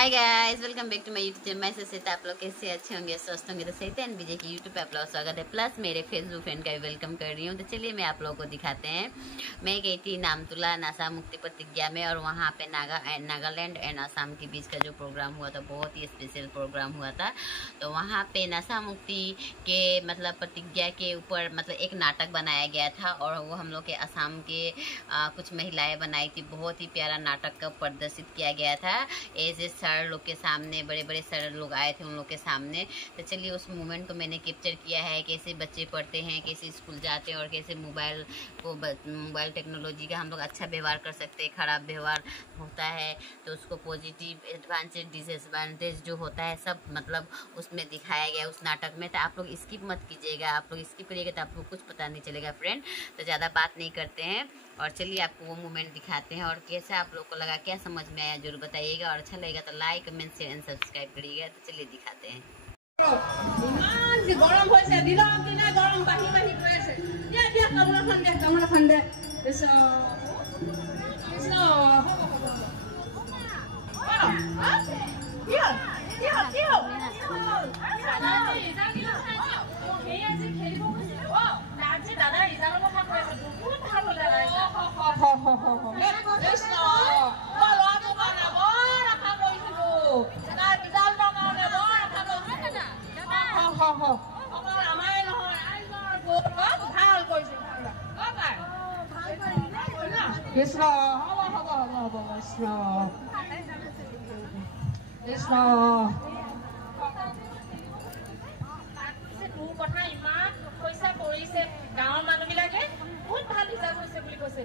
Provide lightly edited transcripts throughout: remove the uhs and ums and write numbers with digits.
Hi guys, welcome back to my YouTube channel. मैं सविता, आप लोग कैसे अच्छे होंगे, स्वस्थ होंगे। तो सविता एंड विजय की यूट्यूब पे आप लोगों का स्वागत है, प्लस मेरे फेसबुक फ्रेंड का भी वेलकम कर रही हूँ। तो चलिए मैं आप लोगों को दिखाते हैं। मैं गई थी नामतुला नासा मुक्ति प्रतिज्ञा में, और वहाँ पे नागालैंड एंड असम के बीच का जो प्रोग्राम हुआ था, बहुत ही स्पेशल प्रोग्राम हुआ था। तो वहाँ पे नासा मुक्ति के मतलब प्रतिज्ञा के ऊपर मतलब एक नाटक बनाया गया था, और वो हम लोग के असम के कुछ महिलाएं बनाई थी। बहुत ही प्यारा नाटक का प्रदर्शित किया गया था। ऐसे सर लोग के सामने, बड़े बड़े सर लोग आए थे उन लोग के सामने। तो चलिए उस मोमेंट को मैंने कैप्चर किया है, कैसे बच्चे पढ़ते हैं, कैसे स्कूल जाते हैं, और कैसे मोबाइल टेक्नोलॉजी का हम लोग अच्छा व्यवहार कर सकते हैं। ख़राब व्यवहार होता है तो उसको पॉजिटिव, एडवांटेज, डिसएडवांटेज जो होता है सब मतलब उसमें दिखाया गया उस नाटक में। तो आप लोग स्किप मत कीजिएगा, आप लोग स्किप करिएगा तो आपको कुछ पता नहीं चलेगा फ्रेंड। तो ज़्यादा बात नहीं करते हैं और चलिए आपको वो मोमेंट दिखाते हैं, और कैसा आप लोग को लगा, क्या समझ में आया जरूर बताइएगा, और अच्छा लगेगा तो like, comment, share and subscribe करिएगा। तो चलिए दिखाते हैं। কথা ইমান পইচা কৰিছে গাঁৱৰ মানুহবিলাকে বহুত ভাল হিচাপ হৈছে বুলি কৈছে।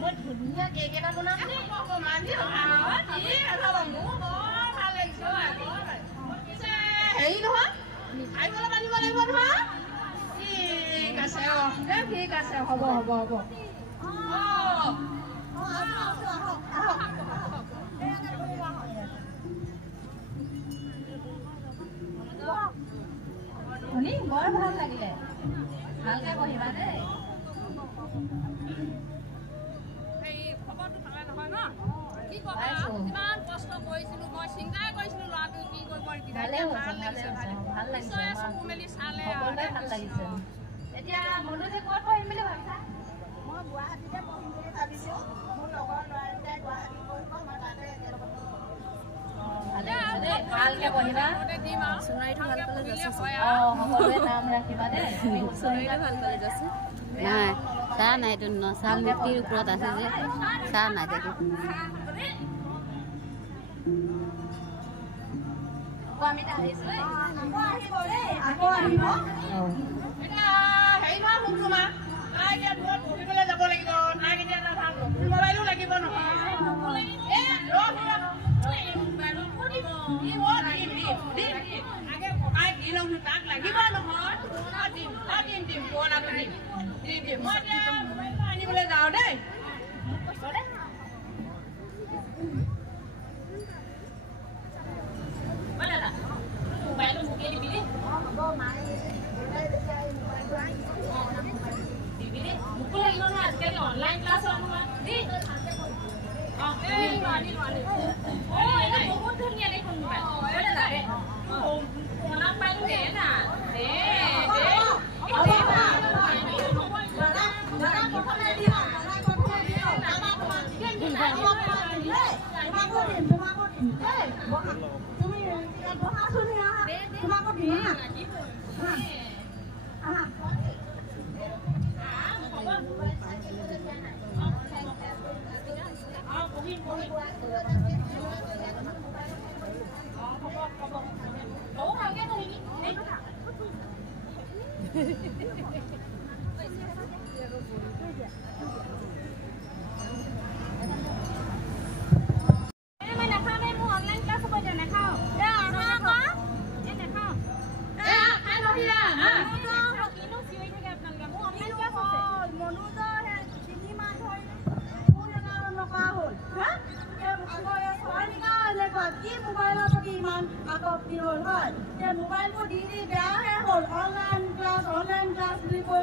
মই ধুনীয়া কেক এটা বনাম দেই, হেৰি নহয় মিঠাই অলপ আনিব লাগিব নহয়। ঠিক আছে, ঠিক আছে, হ'ব হ'ব হ'ব। শুনি বৰ ভাল লাগিলে, ভালকে পঢ়িবা দেই। খবৰটো ভালে নহয় ন? কি ক'বা, কিমান কষ্ট কৰিছিলো মই, চিন্তাই কৰিছিলো ল'ৰাটো কি কৰিব, ভাল লাগিছে, চকু মেলি চালে ভাল লাগিছে। এতিয়া মনোজে ক'ত পঢ়িম বুলি ভাবিছা? মই গুৱাহাটীতে পঢ়িম বুলি ভাবিছো। মোৰ লগৰ ল'ৰাকেইটাই গুৱাহাটী পঢ়িব, মই তাতে একেলগত ভালকে পঢ়িবা। সোণাৰীটো ভাল কলেজ আছে, সকলোৱে নাম ৰাখিবা দেই। সোণাৰীটো ভাল কলেজ আছে নাই, চাহ নাই, এইটো নচা মুক্তিৰ ওপৰত আছে যে, চাহ নাই দেখি। যাব লাগিব, মোবাইলো লাগিব নহয়। তাক লাগিব নহয়, আনিবলৈ যাওঁ দেই। মোবাইলটো মোকে দিবি দেই, দিবি দেই, মোকো লাগিব নহয়। আজিকালি অনলাইন ক্লাছ হয় নহয় দেই। বহুত ধুনীয়া দেখোন মোবাইল। মনত পাইলো দে না, কি মোবাইলৰ প্ৰতি ইমান আসক্তি হ'ল হয় যে মোবাইলবোৰ দি বেয়াহে হ'ল অনলাইন ক্লাছ বুলি কৈ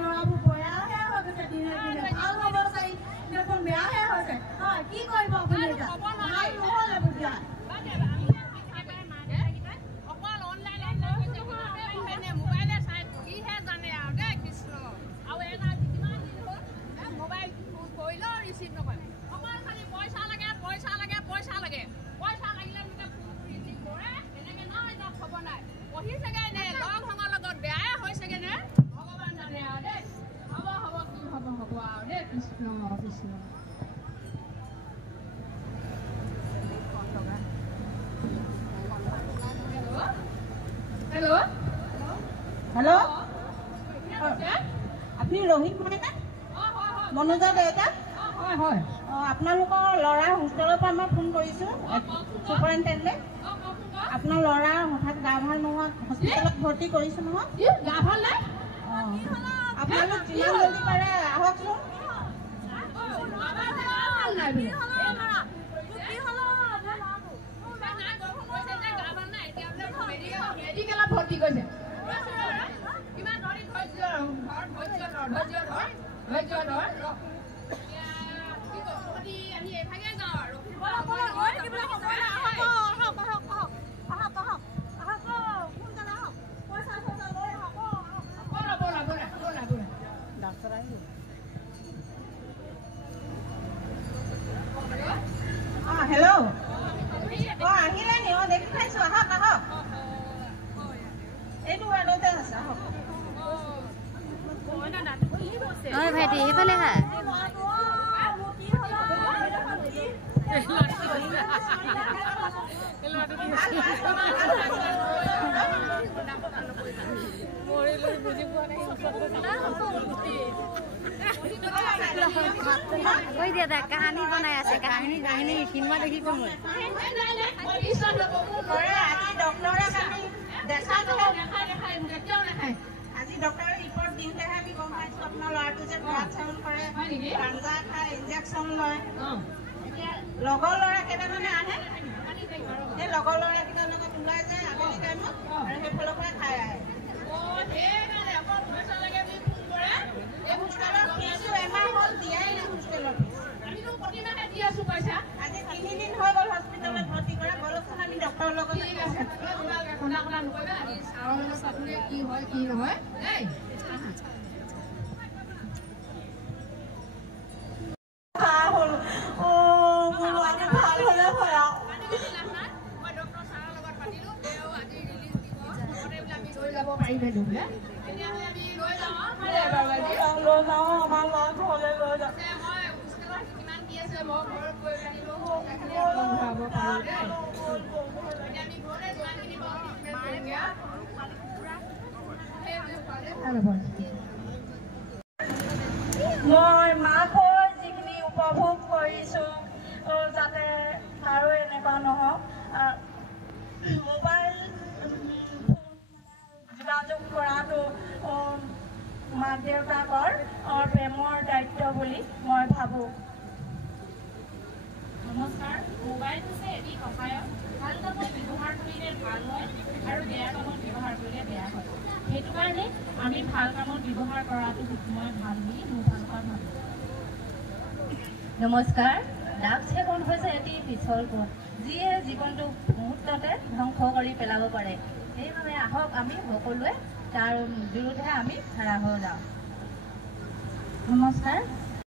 ল'ৰাবোৰ বেয়াহে হৈ গৈছে দিনে দিনে ভাল হ'ব চাই দেখোন বেয়াহে হৈছে হয় কি কৰিব আপুনি এতিয়া ভাল নহ'লে বুজিয়া হেল্ল' আপুনি ৰহিত হয়নে মনোজা দেউতা হয় হয় অঁ আপোনালোকৰ ল'ৰা হোষ্টেলৰ পৰা মই ফোন কৰিছোঁ ছুপাৰিণ্টেণ্ডেণ্ট আপোনাৰ ল'ৰা হঠাৎ গা ভাল নোহোৱা হস্পিটেলত ভৰ্তি কৰিছোঁ নহয় গা ভাল নাই অঁ আপোনালোক যিমান জলদি পাৰে আহকচোন মেডিকেলত ভৰ্তি কৰিছে হেল্ল' অঁ আহিলে নি অঁ দেখি পাইছোঁ আহক আহক এইটো ৱাৰ্ডতে আছে আহক ঐ ভাইটি এইফালে হা কৈ দিয়া দা কাহিনী বনাই আছে কাহিনী কিনবা দেখি কম আজি ডক্টৰে ৰিপৰ্ট দিওঁতেহে আমি গম পাইছোঁ আপোনাৰ ল'ৰাটো যে ব্লাড চাউল কৰে গাঞ্জা খায় ইনজেকশ্যন লয় এতিয়া লগৰ ল'ৰা কেইটামানে আহে সেই লগৰ ল'ৰাকেইটাৰ লগত ওলাই যায় আবেলি টাইমত আৰু সেইফালৰ পৰা খাই আহে এই হোষ্টেলৰ ফিজো এমাহ হ'ল দিয়াই নাই হোষ্টেলৰ ফিজ আজি 3 দিন হৈ গ'ল হস্পিটেলত ভৰ্তি কৰা গ'লচোন আমি ডক্টৰৰ লগত কি হয় কি নহয় মই মাকৰ যিখিনি উপভোগ কৰিছোঁ যাতে আৰু এনেকুৱা নহওক মোবাইল যোগাযোগ কৰাটো মাক দেউতাকৰ প্ৰেমৰ দায়িত্ব বুলি মই ভাবোঁ নমস্কাৰ মোবাইল হৈছে এটি সহায়ক ভাল কামত ব্যৱহাৰ কৰিলে ভাল হয় আৰু বেয়া কামত ব্যৱহাৰ কৰিলে বেয়া হয় সেইটো কাৰণে আমি ভাল কামত ব্যৱহাৰ কৰাটো মই ভাল বুলি মোৰ ভাল পাওঁ নমস্কাৰ ড্ৰাগছ সেৱন হৈছে এটি পিছল পথ যিয়ে জীৱনটো মুহূৰ্ততে ধ্বংস কৰি পেলাব পাৰে সেইবাবে আহক আমি সকলোৱে তাৰ বিৰুদ্ধে আমি খাৰা হৈ যাওঁ নমস্কাৰ